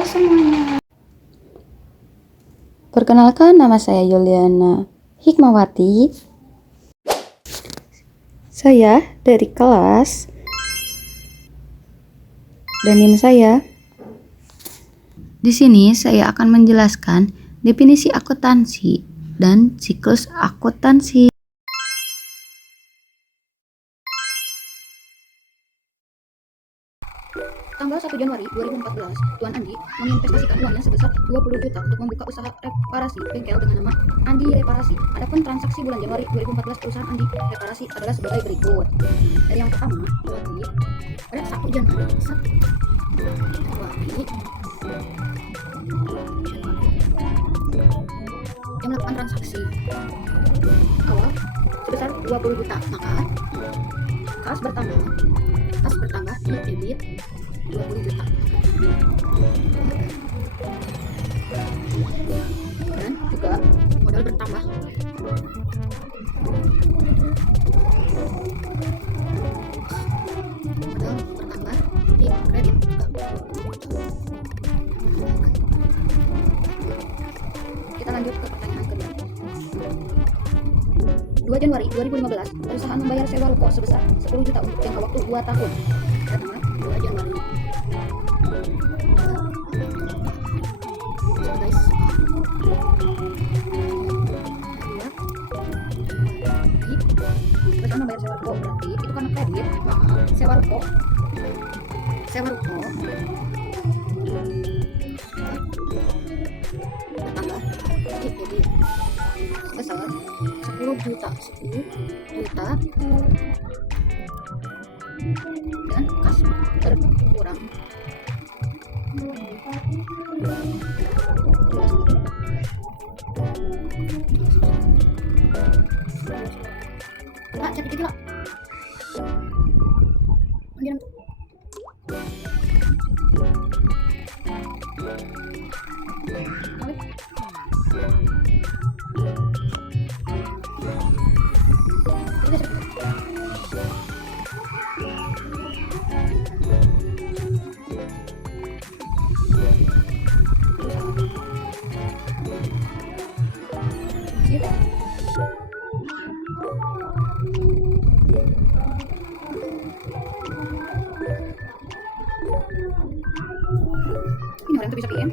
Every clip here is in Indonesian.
Halo semuanya. Perkenalkan, nama saya Yuliana Hikmawati. Saya dari kelas dan NIM saya. Di sini saya akan menjelaskan definisi akuntansi dan siklus akuntansi. Tanggal 1 Januari 2014, Tuan Andi menginvestasikan uangnya sebesar 20 juta untuk membuka usaha reparasi bengkel dengan nama Andi Reparasi. Adapun transaksi bulan Januari 2014 perusahaan Andi Reparasi adalah sebagai berikut. Dari yang pertama, berarti pada 1 Januari yang melakukan transaksi awal sebesar 20 juta, maka kas bertambah di debit 20 juta dan juga modal bertambah. Di kredit juga. Kita lanjut ke pertanyaan kedua. 2 Januari 2015, perusahaan membayar sewa ruko sebesar 10 juta untuk jangka waktu 2 tahun. Tanggal 2 Januari. Perusahaan membayar sewa ruko berarti itu karena kredit, maka sewa ruko bertambah jadi sebesar 10 juta dan kas berkurang. Pak, jadi lah. Ini orang tuh bisa PM.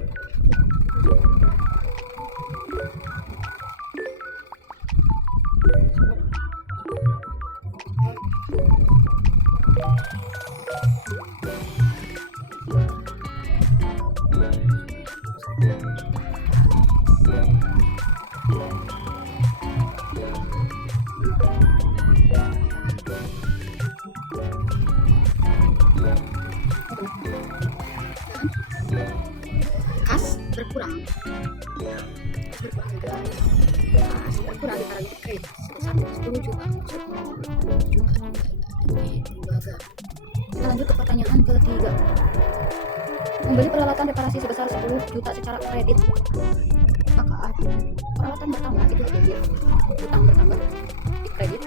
Kas berkurang ditaruh di kredit sebesar 10 juta. Kita lanjut ke pertanyaan ketiga. Membeli peralatan reparasi sebesar 10 juta secara kredit, maka peralatan bertambah itu debit, utang bertambah di kredit.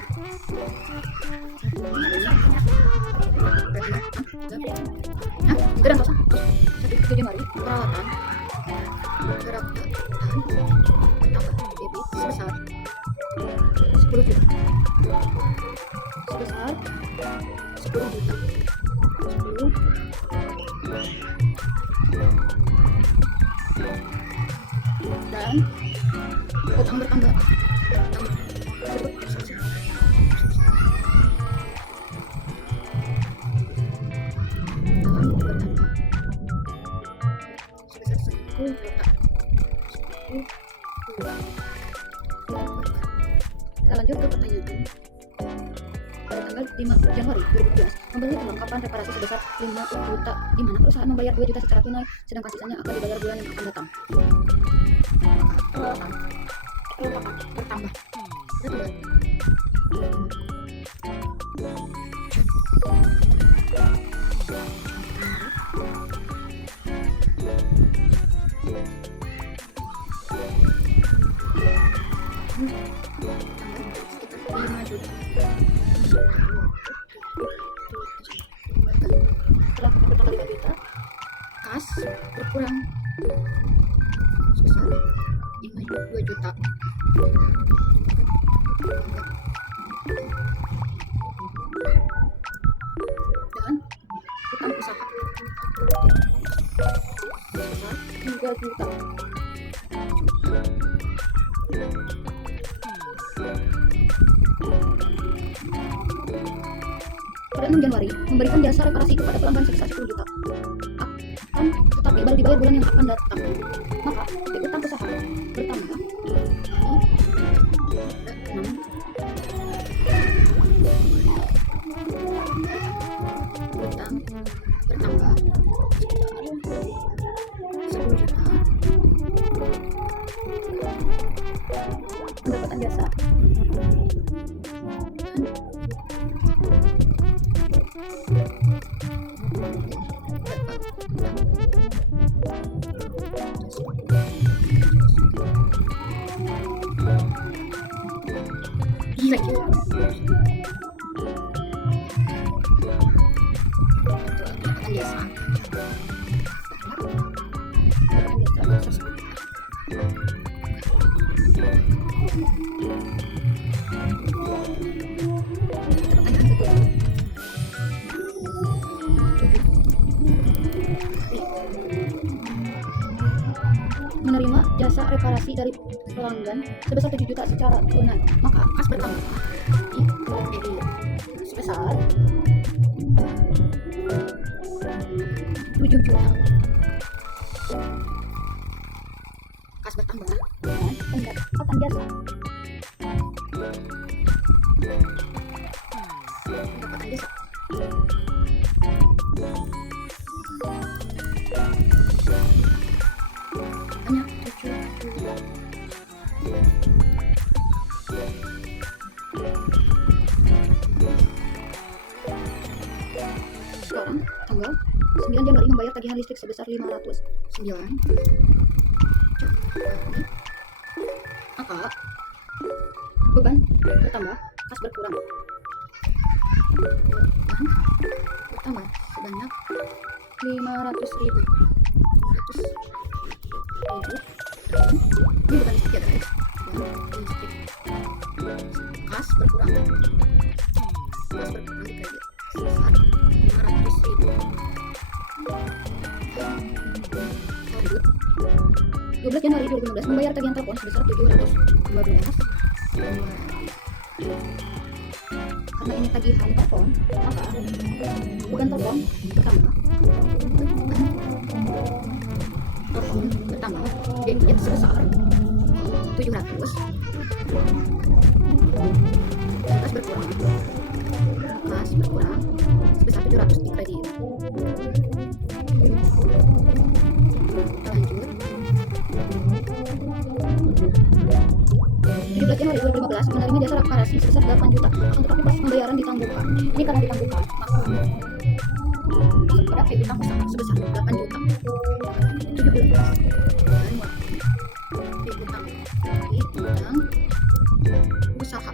Geran 1 Januari peralatan bertambah debit sebesar 10 juta. Dan utang bertambah. Kita lanjut ke pertanyaan. Pada tanggal 5 Januari 2012, membeli perlengkapan reparasi sebesar 5 juta, di mana perusahaan membayar 2 juta secara tunai, sedangkan sisanya akan dibayar bulan yang akan datang. Perlengkapan bertambah. Setelah pertama kali kita kas berkurang sebesar 2 juta. Dan utang usaha sebesar 2 juta. Pada 6 Januari, memberikan jasa reparasi kepada pelanggan sebesar 10 juta akan tetapi baru dibayar bulan yang akan datang. Maka piutang usaha bertambah utang bertambah 10 juta. Pendapatan jasa gila gila. Pendapatan jasa menerima jasa reparasi dari pelanggan sebesar 7 juta secara tunai, maka kas bertambah sebesar 7 juta. Kas bertambah dan pendapatan jasa hanya 7 juta. Sekarang tanggal 9 Januari membayar tagihan listrik sebesar 509 maka beban bertambah, kas berkurang. Beban bertambah sebanyak 500.000. Ini bukan listrik ya guys, bukan listrik. Kas berkurang, kas berkurang di kredit sebesar 500.000. 12 Januari 2015 membayar tagihan telepon sebesar 712. Karena ini tagihan telepon, maka beban telepon bertambah. Telepon bertambah, debit sebesar 700. Dan kas berkurang. Kas berkurang sebesar 700 di kredit. Lanjut. 17 Januari 2015 menerima jasa reparasi sebesar 8 juta, akan tetapi pas pembayaran ditangguhkan. Ini karena ditangguhkan, maka pada piutang usaha sebesar 8 juta. 17 dan piutang usaha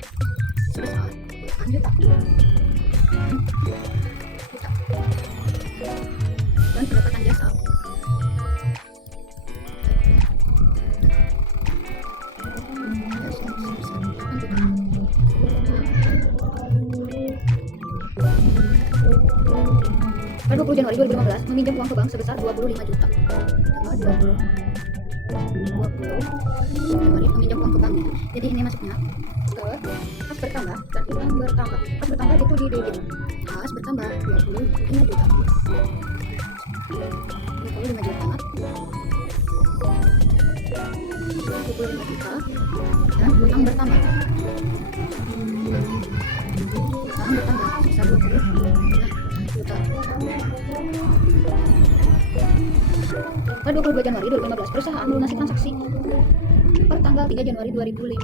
sebesar 8 juta. Dan pendapatan jasa pada 20 Januari 2015 meminjam uang ke bank sebesar 25 juta. Tanggal 20 Januari meminjam uang ke bank. Jadi ini masuknya ke kas bertambah dan utang bertambah. Kas bertambah itu di debit. Kas bertambah 25 juta. 25 juta. 25 juta dan utang bertambah. Utang bertambah sebesar 20 juta. Pada 22 Januari 2015 perusahaan melunasi transaksi per tanggal 3 Januari 2015.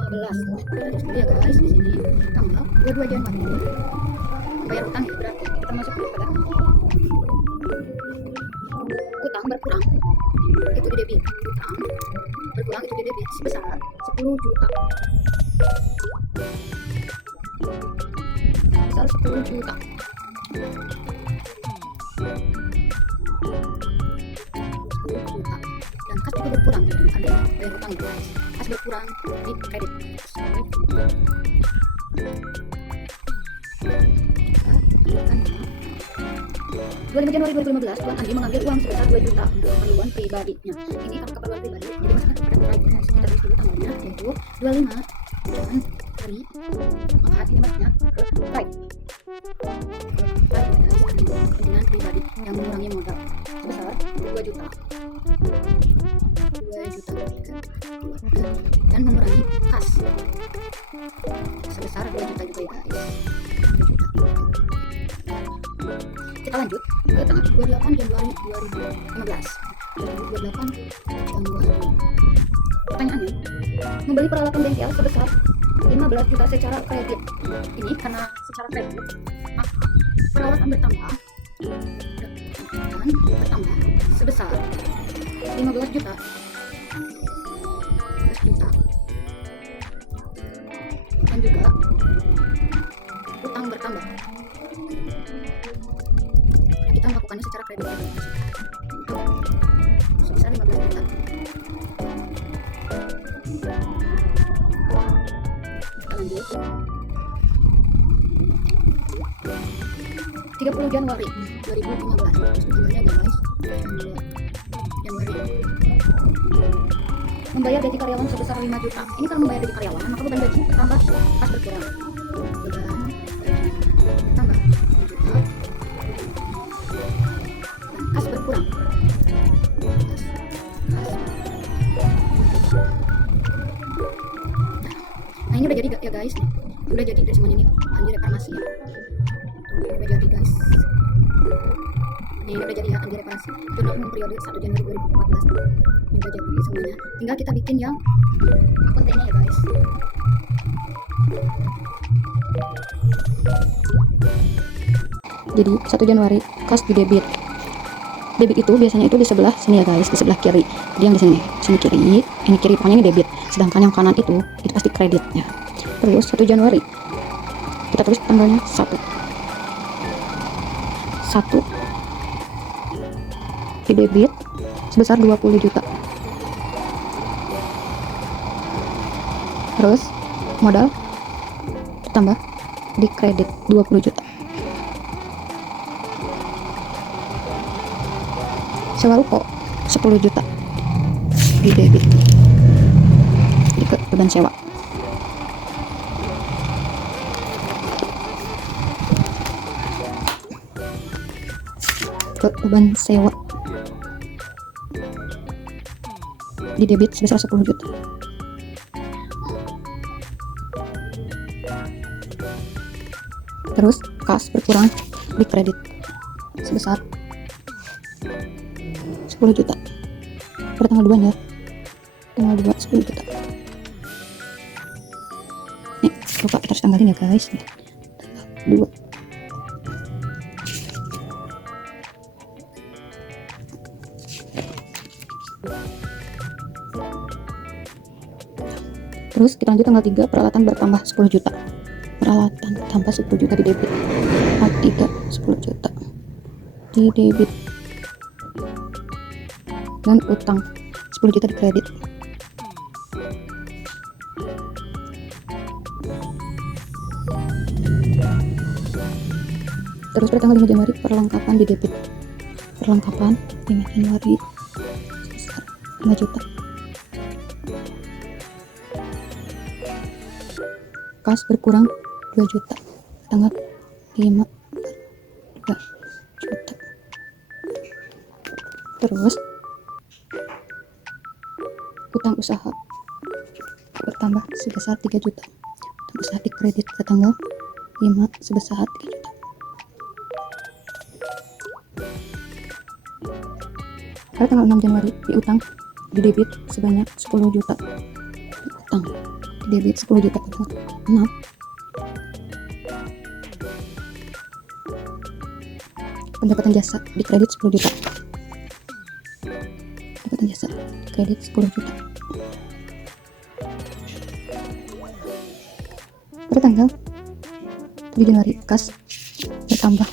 Terus ya guys, di sini tanggal 22 Januari bayar utang ya, berarti kita masuk pada utang berkurang itu di debit, utang berkurang itu di debit sebesar 10 juta. Sebesar 10 juta. bayar utang ya guys. Kas berkurang di kredit. 25 Januari 2015, Tuan Andi mengambil uang sebesar 2 juta untuk keperluan pribadinya. Ini karena keperluan pribadi, jadi masalah kepada pribadi guys. Kita tulis dulu tanggalnya, yaitu 25 Januari. Maka ini masuknya ke private. Kepentingan pribadi yang mengurangi modal sebesar 2 juta. 2 juta dan mengurangi kas sebesar 2 juta juga ya guys. 2 juta. Kita lanjut ke tanggal 28 Januari 2015. 28 Januari. Pertanyaannya, membeli peralatan bengkel sebesar 15 juta secara kredit. Ini karena secara kredit, peralatan bertambah sebesar 15 juta. 15 juta. Dan juga utang bertambah. Kita melakukannya secara kredit sebesar 15 juta. Kita lanjut. 30 Januari 2015. Terus tanggalnya ada guys. Januari. Membayar gaji karyawan sebesar 5 juta. Ini kalau membayar gaji karyawan, maka beban gaji bertambah, kas berkurang. Beban gaji bertambah 5 juta. Kas berkurang. Nah ini udah jadi ya guys, udah jadi dari semuanya ini Andi Reparasi ya. Tuh, udah jadi guys. Ini udah jadi ya Andi Reparasi. Jurnal umum periode 1 Januari 2014. Ini udah jadi semuanya. Tinggal kita bikin yang akun T-nya ya guys. Jadi 1 Januari kas di debit. Debit itu biasanya itu di sebelah sini ya guys, di sebelah kiri. Jadi yang di sini kiri, ini kiri, pokoknya ini debit. Sedangkan yang kanan itu pasti kredit ya. Terus 1 Januari kita tulis tanggalnya 1 di debit sebesar 20 juta. Terus modal tambah di kredit 20 juta. Sewa ruko 10 juta di debit, di beban sewa. Beban sewa di debit sebesar 10 juta. Terus kas berkurang di kredit sebesar 10 juta pada tanggal 2 ya, tanggal 2 10 juta. Nih lupa kita harus tanggalin ya guys, nih tanggal 2. Terus kita lanjut tanggal 3, peralatan bertambah 10 juta. Peralatan tambah 10 juta di debit. Tanggal 3 10 juta di debit. Dan utang 10 juta di kredit. Terus pada tanggal 5 Januari perlengkapan di debit. Perlengkapan 5 Januari 5 juta. Kas berkurang 2 juta. Tanggal 5 2 juta. Terus utang usaha bertambah sebesar 3 juta. Utang usaha di kredit pada tanggal 5 sebesar 3 juta. Pada tanggal 6 Januari diutang di debit sebanyak 10 juta. Utang di debit 10 juta pada 6. Pendapatan jasa di kredit 10 juta. Pendapatan jasa di kredit 10 juta. Pada tanggal 7 Januari kas bertambah.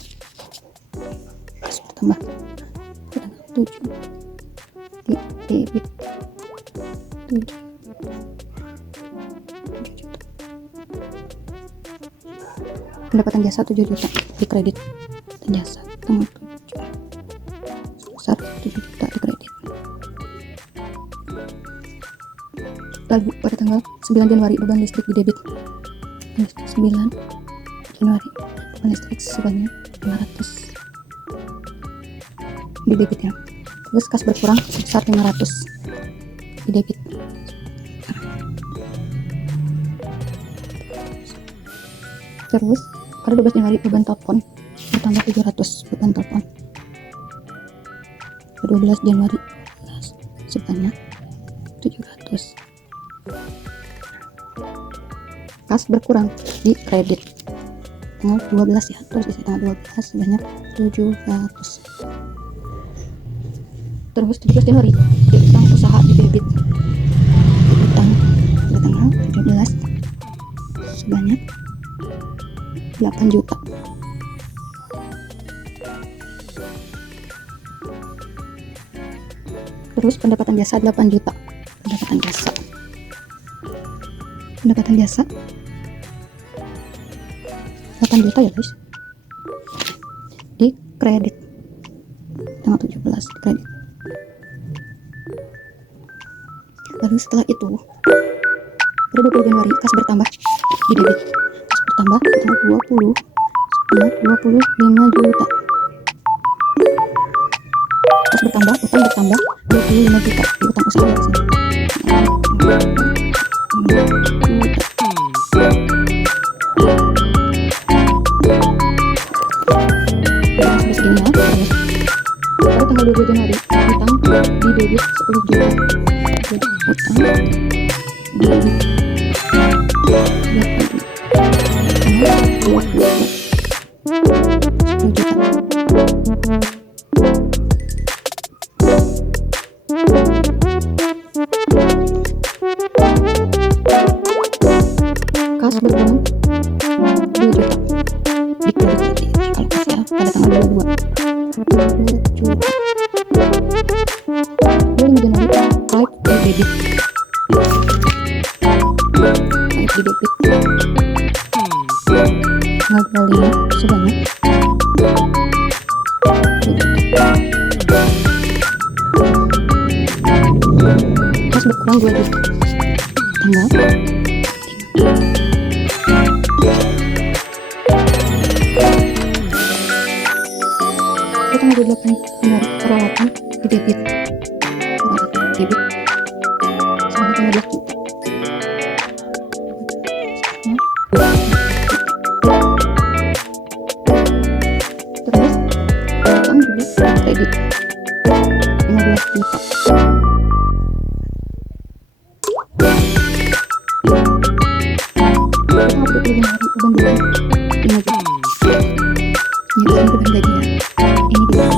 Kas bertambah. Pada tanggal 7 di debit Pendapatan jasa 7 juta di kredit. Pendapatan jasa tanggal 7 sebesar 7 juta di kredit. Lalu pada tanggal 9 Januari beban listrik di debit. 9 Januari beban listrik sebanyak 500 di debit ya. Terus kas berkurang sebesar 500 di debit. Terus pada 12 Januari beban telepon bertambah 700 beban telepon. Pada 12 Januari sebanyak 700. Kas berkurang di kredit tanggal 12 ya, terus isi tanggal 12 sebanyak 700. Terus 17 Januari di utang usaha di debit, utang pada tanggal 17 sebanyak 8 juta. Terus pendapatan jasa 8 juta. Pendapatan jasa 8 juta ya guys, di kredit tanggal 17 di kredit. Lalu setelah itu pada 20 Januari kas bertambah di debit, kas bertambah tanggal 20 sebanyak 25 juta. Kas bertambah, utang bertambah 25 juta di utang usaha ya sini. Segini ya. Pada tanggal 20 Januari utang di debit 10 juta. Jadi utang di debit 10 juta. Kas berkurang 2 juta di kredit kalau kas ya pada tanggal 22 juta. 25 Januari proyek di debit, tanggal 25 sebanyak 2 juta. Kas berkurang 2 juta tanggal 5. Tanggal 28 Januari peralatan di debit, sebanyak 15 juta. Terus utang juga kredit 15 juta. Kita update 20 Januari beban bulan 5 juta. Ini beban gaji ya. Ini juga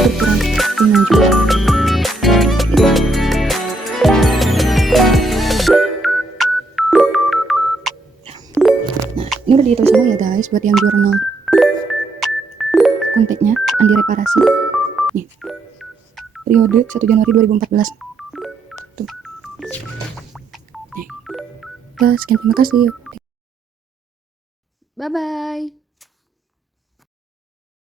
berkurang 5 juta. Nah, ini udah dihitung semua ya guys, buat yang jurnal kontaknya Andi Reparasi nih, periode 1 Januari 2014 tuh. Nih. Sekian, terima kasih. Bye bye.